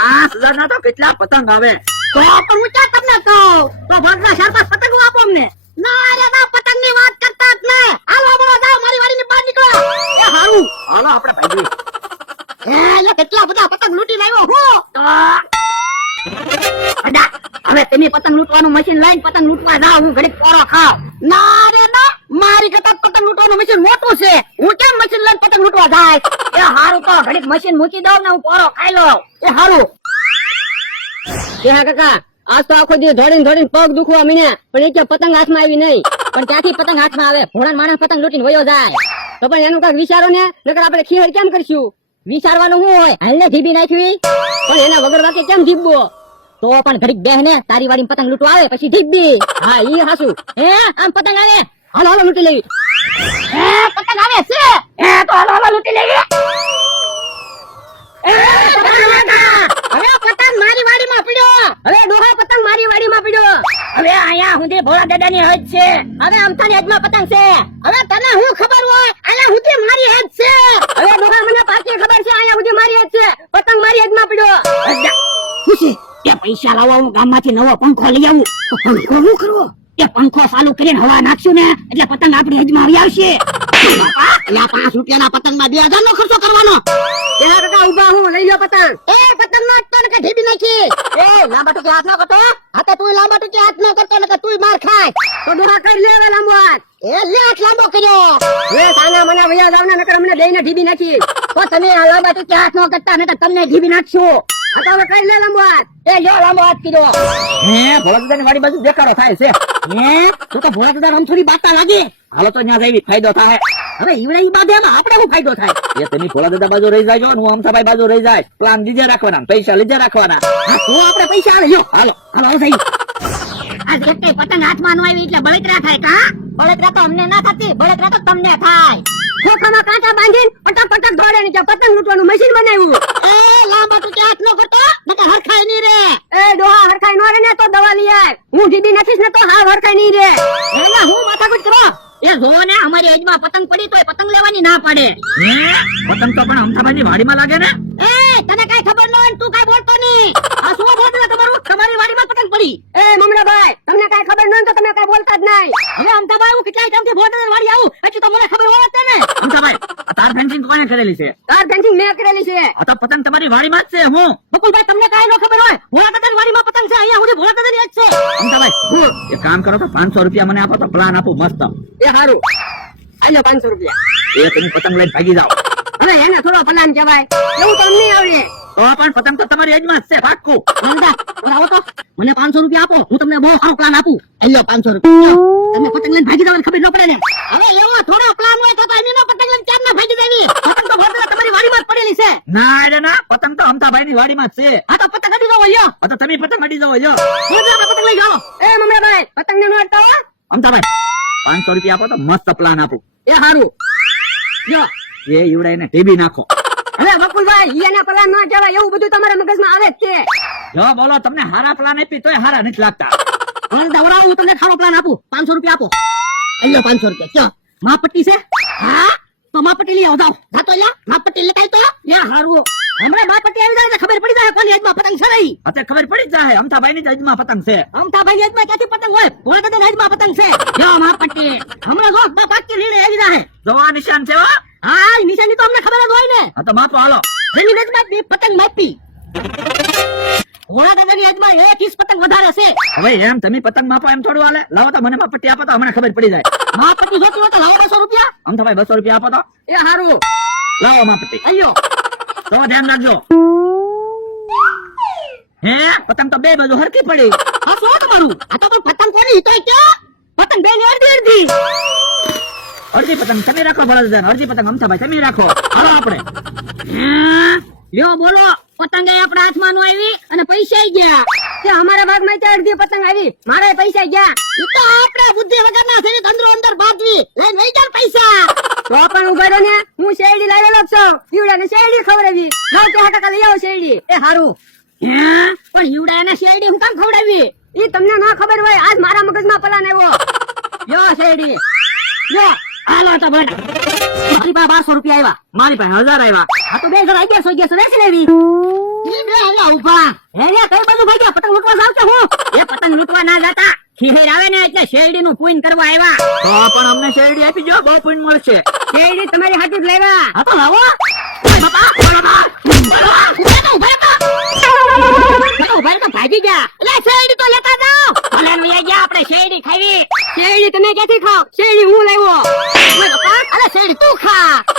કેટલા પતંગ આવે. તો પણ હું તમને કહું? તો ભાગના ચાર પાંચ પતંગ આપો અમને. ના રે ના પતંગની વાત કરતા જ નહીં. હાલો બોલો જાવ મારી વાડીની બહાર નીકળો. એ, હારું. હાલો, આપણે ભાગી એ લે કેટલા બધા પતંગ લૂંટી લાવ્યો હું. તો, અડા, હવે તમે પતંગ લૂંટવાનું મશીન લઈને પતંગ લૂંટવા જાવ હું ઘડીક પોરો ખાવ. ના રે ના, મારી કરતા પતંગ લૂંટવાનું મશીન મોટું છે. લૂંટવા જાય. એ હારું તો ઘડીક મશીન મૂકી દઉં ને હું પોરો ખાઈ લઉં. એ હારું. હા કાકા, આજ તો આખો દિવસ દોડીને દોડીને પગ દુખવા મીને પણ એ કે પતંગ હાથમાં આવી નહીં. પણ ત્યાંથી પતંગ હાથમાં આવે. ભોળા માણસ પતંગ લૂંટીને વયો જાય. તો પણ એનું કાંઈક વિચારો ને, નકર આપણે ખીર કેમ કરશું? વિચારવાનું શું હોય? હાલને ધીબી નાખવી? પણ એના વગર વાકે કેમ ધીબવો તો પણ ઘડીક બેહ ને તારી વાડી પતંગ લૂંટવા આવે, પછી ધીબી હા, ઈ હાસુ. હે? આમ પતંગ આવે હાલો હાલો, લૂંટી લેવી. પતંગ આવે છે. એ, તો હાલો હાલો, લૂટી લેવી. હવે પતંગ મારી વાડીમાં પડ્યો. હવે ડોહા પતંગ મારી વાડીમાં પડ્યો. હવે અહીંયા સુધી ભોળા દાદાની હદ છે. હવે અમથાની હેડમાં પતંગ છે. હવે તને હું ખબર હોય, અહીંયા સુધી મારી હદ છે. હવે ડોહા મને પાકી ખબર છે, અહીંયા સુધી મારી હદ છે. પતંગ મારી હેડમાં પડ્યો. ખુશી. એ પૈસા લાવવા હું ગામમાંથી નવો પંખો લઈ આવું. પંખો હું કરવો એ પંખો ચાલુ કરીને હવા નાખશું ને એટલે પતંગ આપણી હજમાં આવી આવશે. બાપા, પાંચ રૂપિયાના પતંગમાં બે હજાર નો ખર્ચો કરવાનો. પેલા કાકા ઊભા હું લઈ લો પતંગ. એ પતંગ નો તને કે ઢીબી નાખી. એ લાંબા ટૂંકે હાથ ન કરતો હા. તું લાંબા ટૂંકી હાથ ન કરતો ને તું માર ખાય. તો ડોહા કરી લે હવે લાંબો હાથ. એ લેખ લાંબો કર્યો. એ સાના મને વયા જાવ ને નકર અમને દઈને ઢીબી નાખી. તો તમે લાંબા ટૂંકી હાથ ન કરતા ને તમને ઢીબી નાખશું. આ હવે કરી લે લાંબો હાથ. એ લ્યો લાંબો હાથ કર્યો હે? ભોળા વાડી બાજુ દેખાડો થાય છે. હે? તું તો ભોળા દાદા બાતા લાગે. હાલો તો ત્યાં જઈ ફાયદો થાય. હવે ઈવડે ઈ બાધે એમાં આપણે શું ફાયદો થાય? એ તમે ભોળા બાજુ રહી જાય હું અમથાભાઈ બાજુ રહી જાય. પ્લાન લીધે રાખવાના પૈસા લીધે રાખવાના. હા તો આપણે પૈસા આવે લ્યો હાલો. હાલો થઈ આજ કઈ પતંગ હાથમાં નો આવી એટલે બળતરા થાય કા? બળતરા તો અમને ના થતી બળતરા તો તમને થાય. ખોખામાં કાંટા બાંધીને પટક દોડે ને કે પતંગ લૂંટવાનું મશીન બનાવ્યું. એ લાંબા તું હાથ નો કરતો નકર હરખાય નહીં રે. એ ડોહા હરખાય નો રે ને તો દવા લઈ આય. હું ઢીબી નથી ને તો હા હરખાય નહીં રે. એલા હું માથાકૂટ કરો? એ જો ને અમારી એજમાં પતંગ પડી તોય પતંગ લેવાની ના પડે. પતંગ તો પણ અમથાભાઈની વાડીમાં લાગે ને? એ તને કઈ ખબર ન હોય તું કઈ બોલતો નહીં. આ શું બોલ તમારું? તમારી વાડીમાં પતંગ પડી. એ તમને કાંઈ ખબર ન હોય તો તમે કઈ બોલતા જ નહીં. હવે અમદાવાદ હું કેટલાય ટાઈમથી ભોટનગર વાળી આવું? એટલે તો મને ખબર હોય જ ને અમથાભાઈ તાર ફેન્સિંગ કોણે કરેલી છે? તાર ફેન્સિંગ મેં કરેલી છે. આ તો પતંગ તમારી વાડીમાં જ છે હું. બકુલભાઈ તમને કાંઈ ન ખબર હોય? ભોળા દાદાની વાડીમાં પતંગ છે અહીંયા સુધી ભોળા દાદાની જ છે. અમથાભાઈ હું. એક કામ કરો તો પાંચસો રૂપિયા મને આપો તો પ્લાન આપો મસ્ત. એ સારું આલ્યો પાંચસો રૂપિયા. એ તમે પતંગ લઈને ભાગી જાઓ. અરે એને થોડો પ્લાન કહેવાય. એવું તમને આવડે. તો પણ પતંગ તો એજમાં જ છે પાક્કું. નંદા આવો તો મને પાંચસો રૂપિયા આપો હું તમને બહુ સારો પ્લાન આપું. એલો પાંચસો રૂપિયા. તમે પતંગ લઈને ભાગી જવાની ખબર ન પડે ને. હવે એવો થોડો પ્લાન હોય તો તો નો પતંગ લઈને ચાર ના ભાગી દેવી? પતંગ તો ભરતા તમારી વાડીમાં જ પડેલી છે. ના રે ના. પતંગ તો અમથાભાઈની વાડીમાં છે. આ તો પતંગ અડી જાવ લ્યો આ તો તમે પતંગ અડી જાવ જો ભોળા પતંગ લઈ જાઓ. એ ભાઈ પતંગ ને નો અડતા અમતાભાઈ પાંચસો રૂપિયા આપો તો મસ્ત પ્લાન આપું. એ સારું લ્યો એ યુડાઈને ટીબી નાખો. હવે બકુલભાઈ ઈયાના એને ન કહેવાય એવું બધું તમારા મગજમાં આવે જ છે. જો બોલો તમને હારા પ્લાન આપી તોય હારા નથી લાગતા. હવે દવડાવું હું તમને ખારો પ્લાન આપું. પાંચસો રૂપિયા આપો. અહીંયા પાંચસો રૂપિયા. ચો માપટ્ટી છે? હા? તો માપટ્ટી લઈ આવતા જાતો લ્યા માપટ્ટી લેતા તો. લ્યા હારું. હમણાં માપટ્ટી આવી જાય ખબર પડી જાય કોની હાથમાં પતંગ છે નહીં. અત્યારે ખબર પડી જાય. અમતાભાઈ ની અજમાં પતંગ છે. અમતાભાઈ હાથમાં ક્યાંથી પતંગ હોય? ભોળા દાદાની હાથમાં પતંગ છે. લ્યો માપટ્ટી. હમણાં જો બા પાકી લીડે આવી જાય જોવા નિશાન છે હો હા નિશાની તો અમને ખબર જ હોય ને. આ તો માપો હાલો. જેની હાથમાં બે પતંગ માપી. ઘોડા દાદાની હાથમાં એક ઈસ પતંગ વધારે છે. હવે એમ તમે પતંગ માપો એમ થોડું હાલે. લાવો તો મને પટ્ટી આપો તો મને ખબર પડી જાય. માપટ્ટી જોતી હોય તો લાવો બસો રૂપિયા. અમથાભાઈ બસો રૂપિયા આપો તો. એ હારું. લાવો માપટ્ટી અయ్યો તો ધ્યાન રાખજો. હે પતંગ તો બે બાજુ હરકી પડી. આ શું તમારું? આ તો પતંગ કોની? તો ક્યાં? પતંગ બે ને અડધી અડધી. અડધી પતંગ તમે રાખો ભરતદાન અડધી પતંગ અમથાભાઈ, તમે રાખો. હાલો આપણે. લ્યો, બોલો. પતંગ એ આપણા હાથમાં નું આવી અને પૈસા ગયા. કે અમારા ભાગમાં ત્યાં અડધી પતંગ આવી? મારા પૈસા ગયા. ઈ તો આપણે બુદ્ધિ વગર ના અંદરો અંદર બાંધવી. લઈને વહી જાવ પૈસા. તો પણ ઊભા રહ્યો ને. હું શેરડી લાવેલો છું છું. દીવડાને શેરડી ખવડાવી. નવ કે ટકા લઈ આવો શેરડી. એ સારું પણ ઈવડા ને શેરડી હું કામ ખવડાવી? એ તમને ના ખબર હોય, આજ મારા મગજમાં પલાન આવ્યો. યો શેરડી. લ્યો. હાલો તો બેટા. મારી પાસે બારસો રૂપિયા આવ્યા મારી પાસે હજાર આવ્યા આ તો બે હજાર અગિયારસો ગયા વેચી લેવી. ઈ બે અહીંયા ઊભા. હે હે કઈ બાજુ ભાગ્યા પતંગ લૂંટવા જાવ હું? એ પતંગ લૂંટવા ના જતા. ખીહેર આવે ને એટલે શેરડી નું પૂન કરવા આવ્યા તો પણ અમને શેરડી આપી જો બહુ પુણ્ય મળશે. શેરડી તમારી હાથી જ લેવા. હા તો લાવો. ઓય બાપા ઓય બાપા ઊભા ગયા. એટલે શેરડી તો લેતા જાઓ. ભલે ગયા આપણે શેરડી ખાવી. શેરડી તમે ક્યાંથી ખાવ? શેરડી હું લાવ્યો? 啊